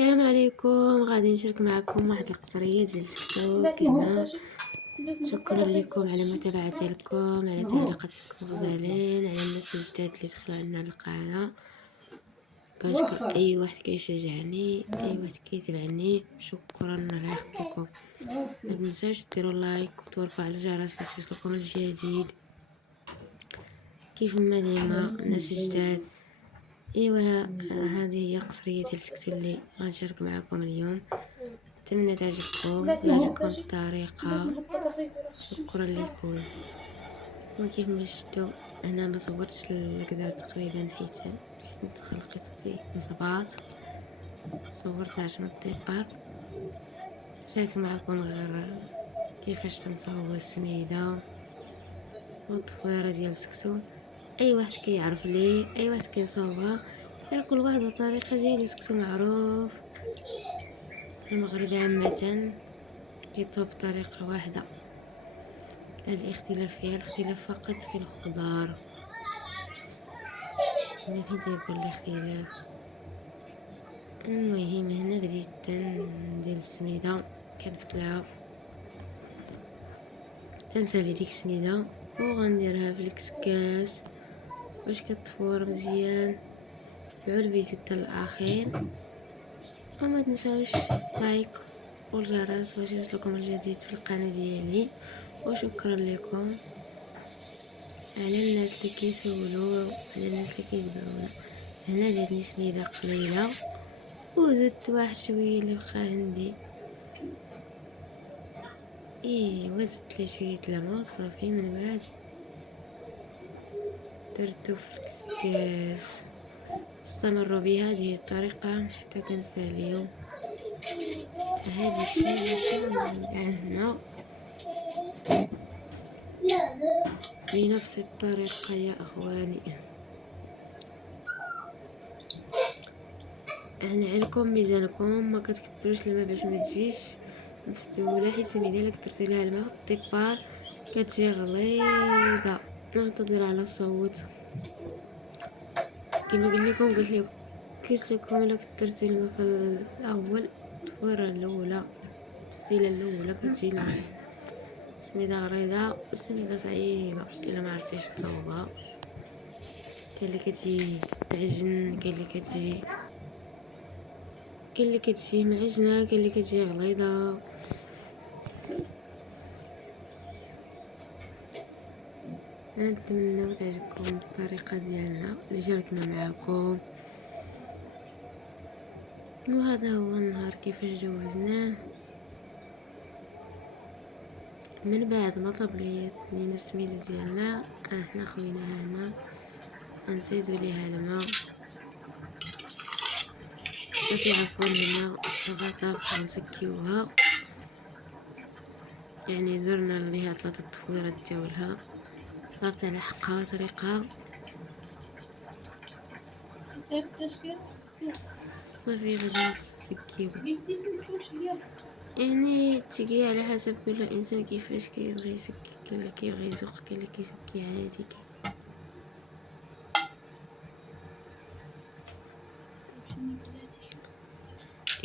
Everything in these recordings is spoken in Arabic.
السلام عليكم. غادي نشارك معكم واحد القصريه ديال التيك هنا. شكرا لكم على متابعه ديالكم، على تعليقاتكم غزالين، على الناس الجداد اللي دخلوا عندنا القناه. كنشكر اي واحد كيشجعني، اي واحد كيتبعني. شكرا على خدمتكم. ما تنساوش ديروا لايك وترفعوا على الجرس باش يوصلكم الجديد كيف ما ديما الناس الجداد. ايوا هذه هي قصريه ديال السكتو اللي غنشارك معكم اليوم. نتمنى تعجبكم الطريقه. شكرا لكم. وكيف ما شفتوا انا ما صورتش القدر تقريبا حيت مشيت ندخل قصتي نصبات، صورت عشان الديبار. شارك معكم غير كيفاش تنصاوبوا السميده والطفيره ديال السكسو. اي واحد كيعرف ليه، اي واحد كيصاوبها، غير كل واحد والطريقه ديالو. السكسو معروف في المغرب عامه كيطوب بطريقه واحده، لا الاختلاف فيها، الاختلاف فقط في الخضار. ما في تيكون الاختلاف. المهم هنا بديت ندير السميده، كنفتوها، تنسالي ديك السميده وغنديرها في الكسكاس باش كتفور مزيان. تبعوا الفيديو حتى الاخير، وما تنساوش لايك والجرس باش يوصلكم الجديد في القناه ديالي. وشكرا لكم على الناس اللي كيسولوا، على الناس اللي كيتبعونا. هنا جاتني سميده قليله وزدت واحد شويه اللي بقى عندي. وزدت لي شويه الماء صافي. من بعد درتو في الكسكاس. استمروا بهذه الطريقه حتى كنساليو. هذه السميده عندنا بنفس الطريقه يا اخواني. عليكم ميزانكم، ما كتكثروش الماء باش ما تجيش مفتوله، حيت السميده الا كثرتي لها الماء في الديبار كتجي غليظه. نعتذر على الصوت. كما قلت لكم كيسكم الا كثرتي الماء في الاول، التفويره الاولى، التفتيله الاولى كتجي سميده غليظه وسميده صعيبه الا ما عرفتيش تصاوبها. كاين اللي كتجي تعجن، كاين اللي كتجي معجنه، كاين اللي كتجي غليظه. نتمنى تعجبكم الطريقه ديالنا اللي شاركنا معكم. وهذا هو النهار كيفاش جوزناه. من بعد ما طبليت لينا السميده ديالنا حنا خويناها هنا، غنزيدو ليها الماء صافي. عفوا هنا الغطا غنسكيوها، يعني درنا ليها 3 تفويرات ديالها صافي على حقها طريقها. صافي غادي نسكيو، يعني تسكي على حسب كل انسان كيفاش كيبغي يسكي. كاين اللي كيبغي يزق، كاين اللي كيسكي عادي.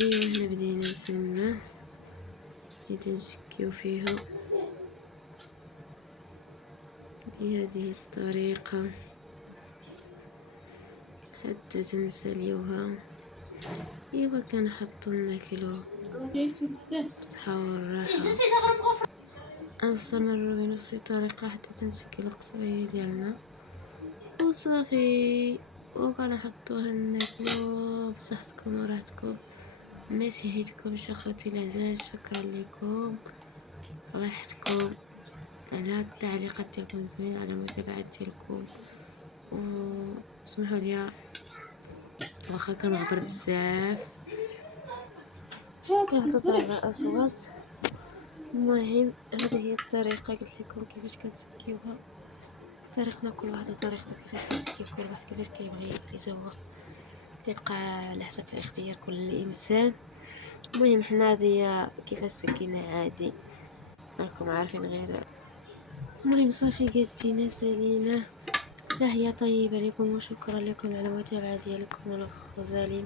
هنا بدينا نسمى، بدينا نسكيو فيها بهذه الطريقة حتى تنسليوها. كنحطو ناكلو بصحة والراحة. نستمر بنفس الطريقة حتى تنسكي القصرية ديالنا وصافي، وكنحطوها ناكلو بصحتكم وراحتكم. ما شهيتكمش اخوتي العزاز. شكرا لكم راحتكم، على التعليقات ديالكم الزوينه، على المتابعه ديالكم. وسمحوا لي واخا كنهضر بزاف، كنعتذر على الاصوات. المهم هذه هي الطريقه، قلت لكم كيفاش كنسكيوها. طريقنا كل واحد وطريقته كيفاش كيسكي، كل واحد كيفاش كيبغي يسوق، كيبقى على حسب الاختيار كل انسان. المهم حنا هذه كيفاش سكينا عادي، راكم عارفين غير. المهم صافي قدينا سالينا. تحية طيبة لكم وشكرا لكم على المتابعة ديالكم الغزالين.